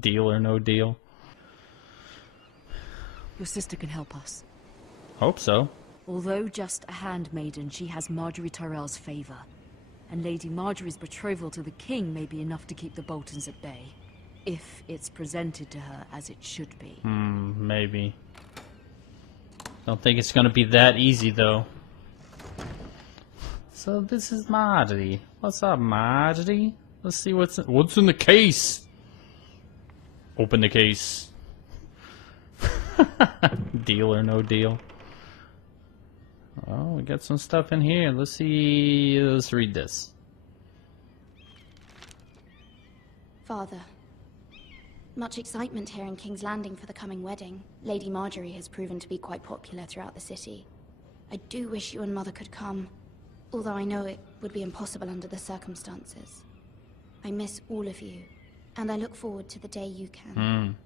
Deal or no deal. Your sister can help us. Hope so. Although just a handmaiden, she has Marjorie Tyrell's favor. And Lady Marjorie's betrothal to the king may be enough to keep the Boltons at bay. If it's presented to her as it should be. Maybe. Don't think it's gonna be that easy, though. So this is Marjorie. What's up, Marjorie? Let's see what's in the case. Open the case. Deal or no deal. Oh, we got some stuff in here. Let's see. Let's read this. Father, much excitement here in Kingslanding for the coming wedding. Lady Marjorie has proven to be quite popular throughout the city. I do wish you and Mother could come, although I know it would be impossible under the circumstances. I miss all of you, and I look forward to the day you can.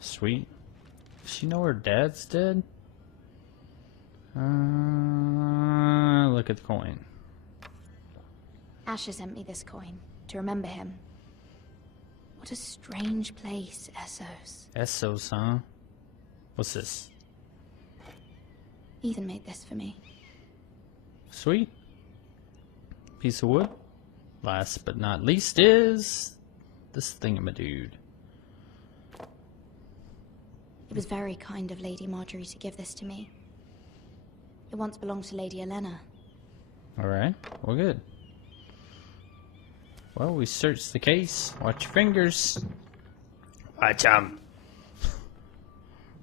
Sweet. Does she know her dad's dead? Look at the coin. Asher sent me this coin to remember him. What a strange place, Essos. Essos, huh? What's this? Ethan made this for me. Sweet. Piece of wood. Last but not least is this thingamadude. It was very kind of Lady Marjorie to give this to me. It once belonged to Lady Elena. Alright, well good. Well, we searched the case. Watch your fingers. Watch 'em.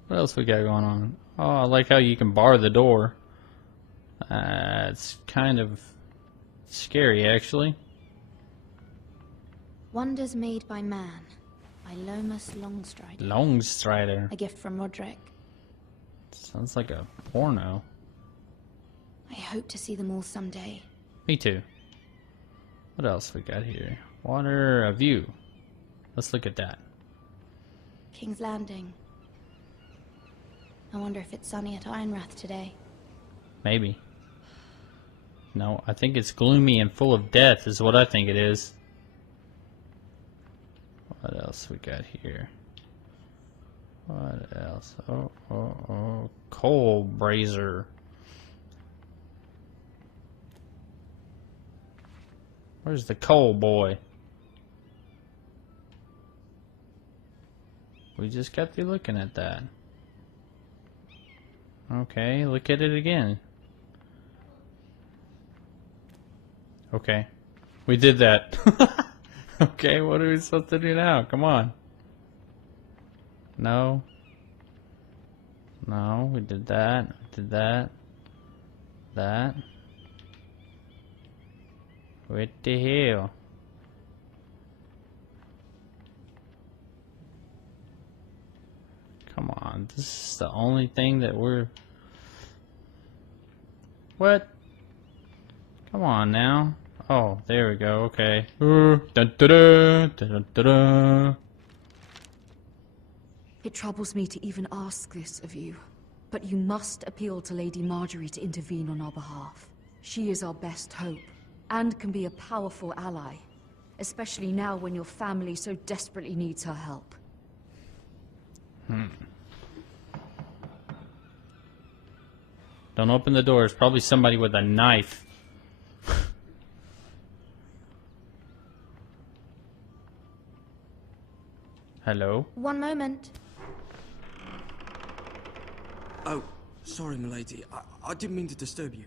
What else we got going on? Oh, I like how you can bar the door. It's kind of scary, actually. Wonders Made by Man, by Lomas Longstrider. Longstrider. A gift from Roderick. Sounds like a porno. I hope to see them all someday. Me too. What else we got here? Water, a view. Let's look at that. King's Landing. I wonder if it's sunny at Ironrath today. Maybe. No, I think it's gloomy and full of death is what I think it is. What else we got here? What else? Oh. Coal brazier. Where's the coal boy? We just got through looking at that. Okay, look at it again. Okay. We did that. Okay, what are we supposed to do now? Come on. No. No, we did that. We did that. That. What the hell? Come on, this is the only thing that we're... What? Come on now. Oh, there we go, okay. Dun, dun, dun, dun, dun, dun. It troubles me to even ask this of you, but you must appeal to Lady Marjorie to intervene on our behalf. She is our best hope, and can be a powerful ally, especially now when your family so desperately needs her help. Don't open the door. It's probably somebody with a knife. Hello? One moment. Oh, sorry, milady. I didn't mean to disturb you.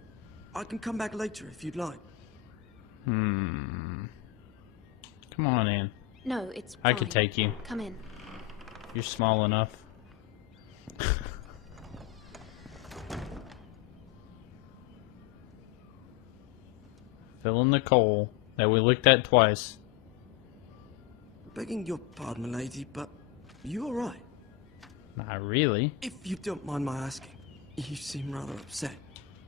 I can come back later if you'd like. Come on in. No, it's I fine. could take you. Come in. You're small enough. Fill in the coal that we looked at twice. Begging your pardon, milady, but you alright? Not really. If you don't mind my asking, you seem rather upset.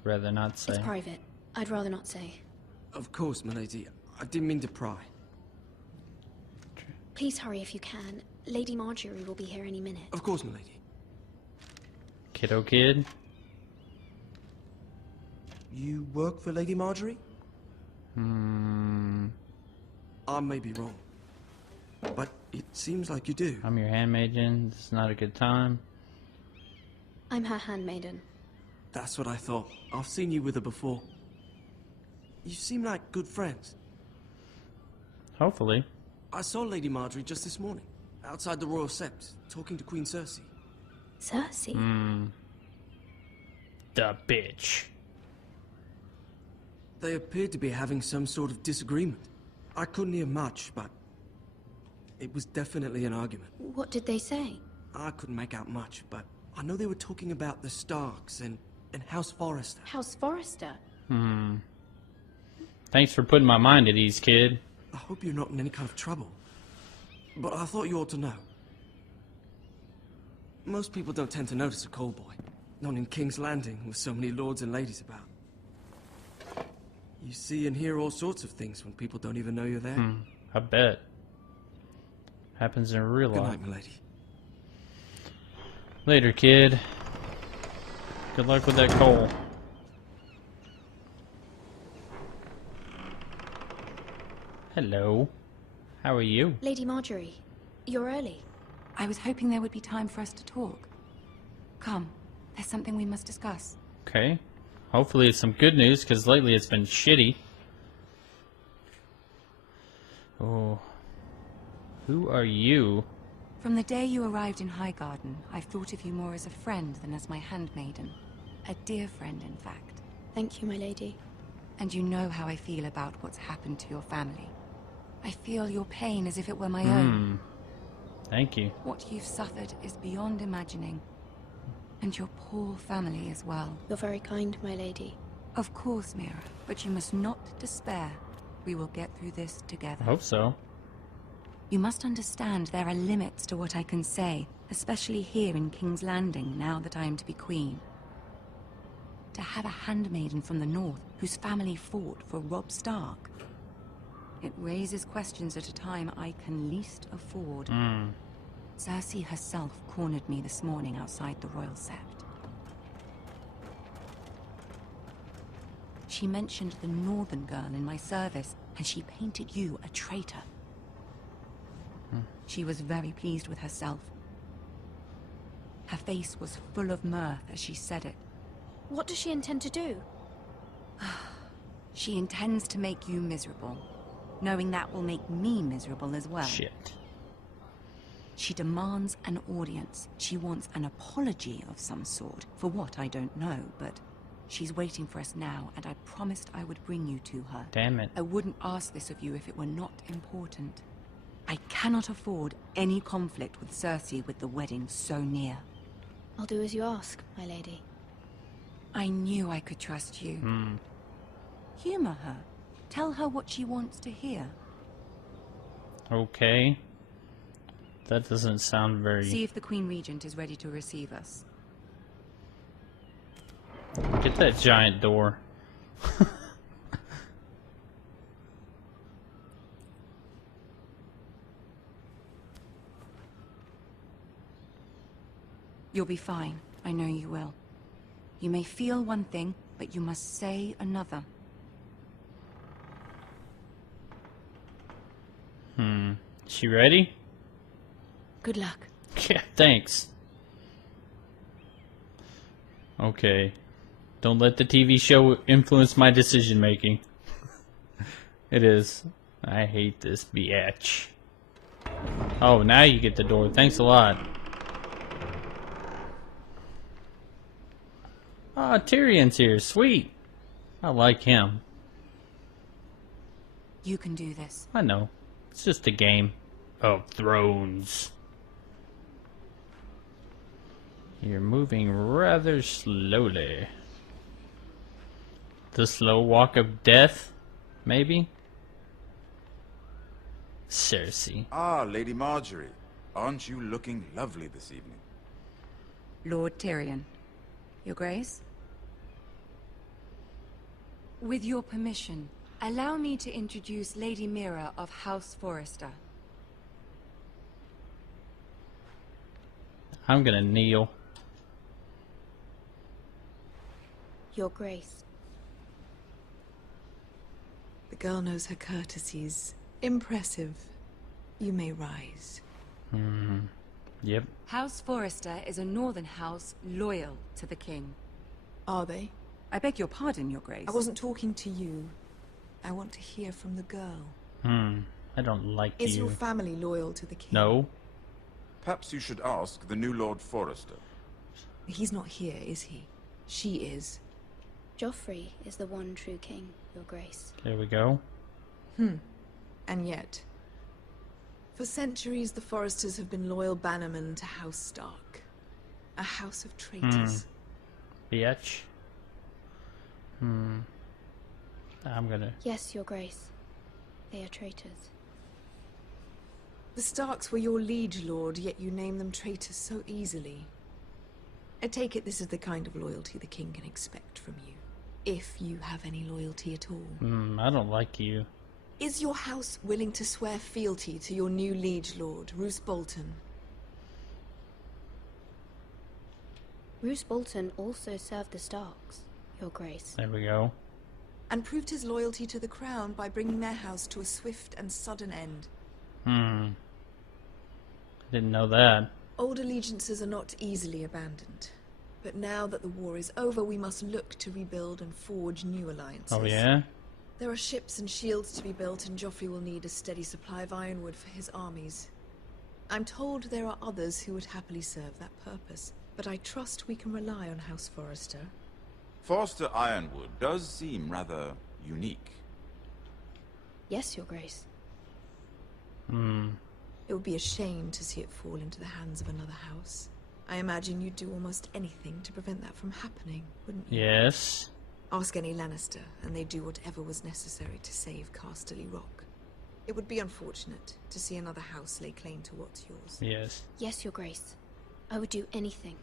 Rather not say. It's private. I'd rather not say. Of course, milady. I didn't mean to pry. Please hurry if you can. Lady Marjorie will be here any minute. Of course, milady. Kiddo kid. You work for Lady Marjorie? I may be wrong, but but it seems like you do. I'm your handmaiden. This is not a good time. I'm her handmaiden. That's what I thought. I've seen you with her before. You seem like good friends. Hopefully. I saw Lady Marjorie just this morning, outside the Royal Sept, talking to Queen Cersei. Cersei? The bitch. They appeared to be having some sort of disagreement. I couldn't hear much, but it was definitely an argument. What did they say? I couldn't make out much, but I know they were talking about the Starks and House Forrester. House Forrester? Thanks for putting my mind at ease, kid. I hope you're not in any kind of trouble. But I thought you ought to know. Most people don't tend to notice a call boy. Not in Kingslanding with so many lords and ladies about. You see and hear all sorts of things when people don't even know you're there. I bet. Happens in real Good life. night, milady. Later, kid. Good luck with that coal. Hello. How are you? Lady Marjorie, you're early. I was hoping there would be time for us to talk. Come, there's something we must discuss. Okay. Hopefully it's some good news, because lately it's been shitty. Oh. Who are you? From the day you arrived in Highgarden, I've thought of you more as a friend than as my handmaiden. A dear friend, in fact. Thank you, my lady. And you know how I feel about what's happened to your family. I feel your pain as if it were my own. Thank you. What you've suffered is beyond imagining. And your poor family as well. You're very kind, my lady. Of course, Mira, but you must not despair. We will get through this together. I hope so. You must understand there are limits to what I can say, especially here in King's Landing, now that I am to be queen. To have a handmaiden from the north whose family fought for Robb Stark. It raises questions at a time I can least afford. Cersei herself cornered me this morning outside the Royal Sept. She mentioned the northern girl in my service, and she painted you a traitor. She was very pleased with herself. Her face was full of mirth as she said it. What does she intend to do? She intends to make you miserable, knowing that will make me miserable as well. Shit. She demands an audience. She wants an apology of some sort. For what, I don't know, but she's waiting for us now, and I promised I would bring you to her. Damn it. I wouldn't ask this of you if it were not important. I cannot afford any conflict with Cersei with the wedding so near. I'll do as you ask, my lady. I knew I could trust you. Humor her. Tell her what she wants to hear. Okay. That doesn't sound very... See if the Queen Regent is ready to receive us. Get that giant door. You'll be fine. I know you will. You may feel one thing, but you must say another. She ready? Good luck. Yeah, thanks. Okay. Don't let the TV show influence my decision making. It is. I hate this bitch. Oh, now you get the door. Thanks a lot. Ah, Tyrion's here. Sweet. I like him. You can do this. I know. It's just a game of Thrones. You're moving rather slowly. The slow walk of death, maybe? Cersei. Ah, Lady Marjorie. Aren't you looking lovely this evening? Lord Tyrion. Your Grace? With your permission, allow me to introduce Lady Mira of House Forrester. I'm gonna kneel. Your Grace. The girl knows her courtesies. Impressive. You may rise. Yep. House Forrester is a northern house loyal to the king. Are they? I beg your pardon, your grace. I wasn't talking to you. I want to hear from the girl. I don't like Is you. your family loyal to the king? No. Perhaps you should ask the new Lord Forrester. He's not here, is he? She is. Joffrey is the one true king, your grace. There we go. And yet, for centuries the Forresters have been loyal bannermen to House Stark. A house of traitors. Bitch. I'm gonna... Yes, your grace. They are traitors. The Starks were your liege lord, yet you name them traitors so easily. I take it this is the kind of loyalty the king can expect from you. If you have any loyalty at all. I don't like you. Is your house willing to swear fealty to your new liege lord, Roose Bolton? Roose Bolton also served the Starks, your grace. There we go. And proved his loyalty to the crown by bringing their house to a swift and sudden end. I didn't know that. Old allegiances are not easily abandoned. But now that the war is over, we must look to rebuild and forge new alliances. Oh yeah? There are ships and shields to be built, and Joffrey will need a steady supply of ironwood for his armies. I'm told there are others who would happily serve that purpose, but I trust we can rely on House Forrester. Forrester Ironwood does seem rather unique. Yes, your grace. It would be a shame to see it fall into the hands of another house. I imagine you'd do almost anything to prevent that from happening, wouldn't you? Yes. Ask any Lannister, and they'd do whatever was necessary to save Casterly Rock. It would be unfortunate to see another house lay claim to what's yours. Yes. Yes, your grace. I would do anything.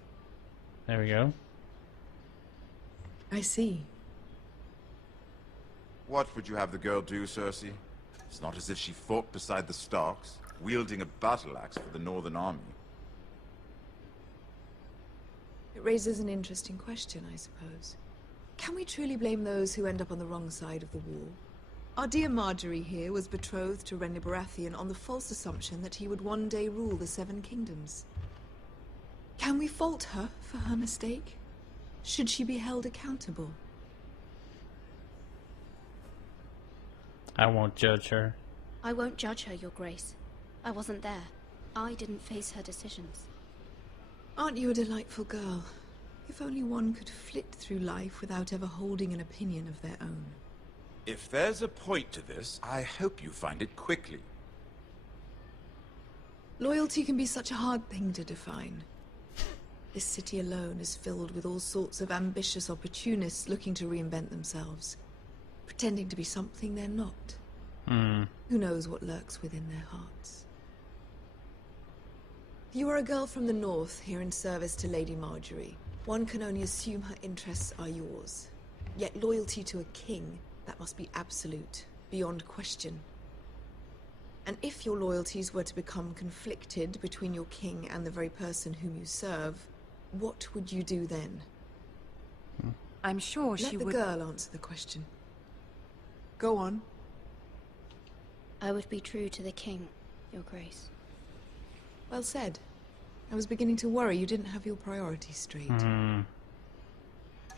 There we go. I see. What would you have the girl do, Cersei? It's not as if she fought beside the Starks, wielding a battle axe for the Northern Army. It raises an interesting question, I suppose. Can we truly blame those who end up on the wrong side of the war? Our dear Marjorie here was betrothed to Renly Baratheon on the false assumption that he would one day rule the Seven Kingdoms. Can we fault her for her mistake? Should she be held accountable? I won't judge her. I won't judge her, your grace. I wasn't there. I didn't face her decisions. Aren't you a delightful girl? If only one could flit through life without ever holding an opinion of their own. If there's a point to this, I hope you find it quickly. Loyalty can be such a hard thing to define. This city alone is filled with all sorts of ambitious opportunists looking to reinvent themselves, pretending to be something they're not. Who knows what lurks within their hearts? You are a girl from the north, here in service to Lady Marjorie. One can only assume her interests are yours. Yet loyalty to a king, that must be absolute, beyond question. And if your loyalties were to become conflicted between your king and the very person whom you serve, what would you do then? I'm sure she Let would... the girl answer the question. Go on. I would be true to the king, your grace. Well said. I was beginning to worry you didn't have your priorities straight.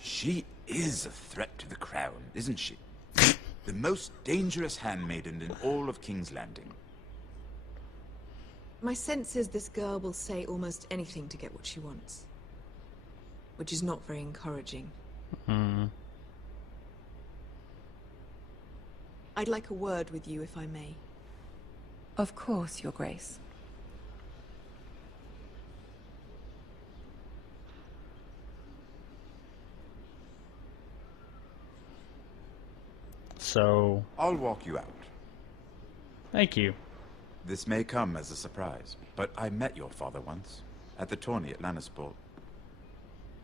She is a threat to the crown, isn't she? The most dangerous handmaiden in all of King's Landing. My sense is this girl will say almost anything to get what she wants. Which is not very encouraging. I'd like a word with you, if I may. Of course, your grace. So... I'll walk you out. Thank you. This may come as a surprise, but I met your father once, at the tourney at Lannisport.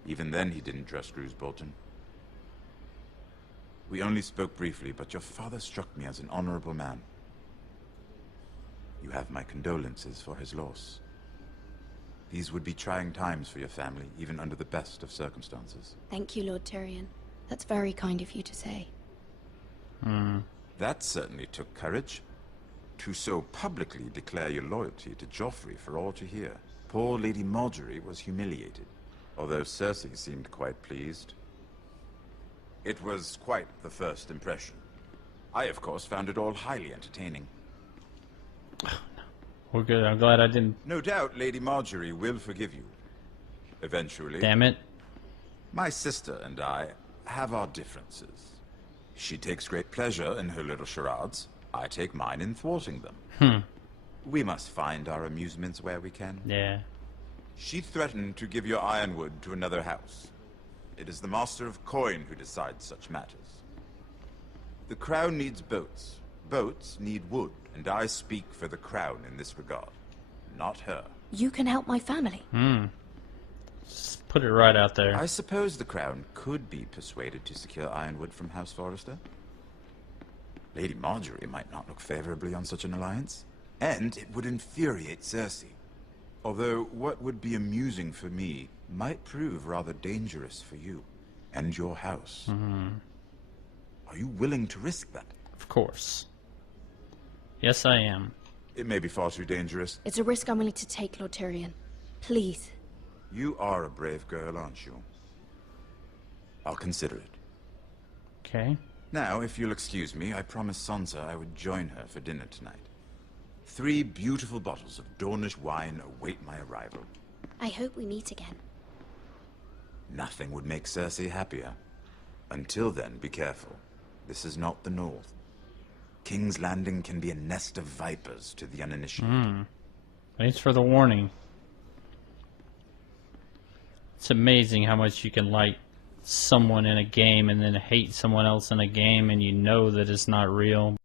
Even then he didn't trust Roose Bolton. We only spoke briefly, but your father struck me as an honorable man. You have my condolences for his loss. These would be trying times for your family, even under the best of circumstances. Thank you, Lord Tyrion. That's very kind of you to say. That certainly took courage. to so publicly declare your loyalty to Joffrey for all to hear. Poor Lady Marjorie was humiliated, although Cersei seemed quite pleased. It was quite the first impression. I, of course, found it all highly entertaining. We're good. I'm glad I didn't. No doubt Lady Marjorie will forgive you. Eventually. Damn it. My sister and I have our differences. She takes great pleasure in her little charades. I take mine in thwarting them. We must find our amusements where we can. Yeah. She threatened to give your ironwood to another house. It is the Master of Coin who decides such matters. The Crown needs boats. Boats need wood, and I speak for the Crown in this regard. Not her. You can help my family. Just put it right out there. I suppose the Crown could be persuaded to secure ironwood from House Forrester. Lady Marjorie might not look favorably on such an alliance. And it would infuriate Cersei. Although what would be amusing for me might prove rather dangerous for you and your house. Are you willing to risk that? Of course. Yes, I am. It may be far too dangerous. It's a risk I'm willing to take, Lord Tyrion. Please. You are a brave girl, aren't you? I'll consider it. Okay. Now, if you'll excuse me, I promised Sansa I would join her for dinner tonight. 3 beautiful bottles of Dornish wine await my arrival. I hope we meet again. Nothing would make Cersei happier. Until then, be careful. This is not the North. King's Landing can be a nest of vipers to the uninitiated. Thanks for the warning. It's amazing how much you can like someone in a game and then hate someone else in a game and you know that it's not real.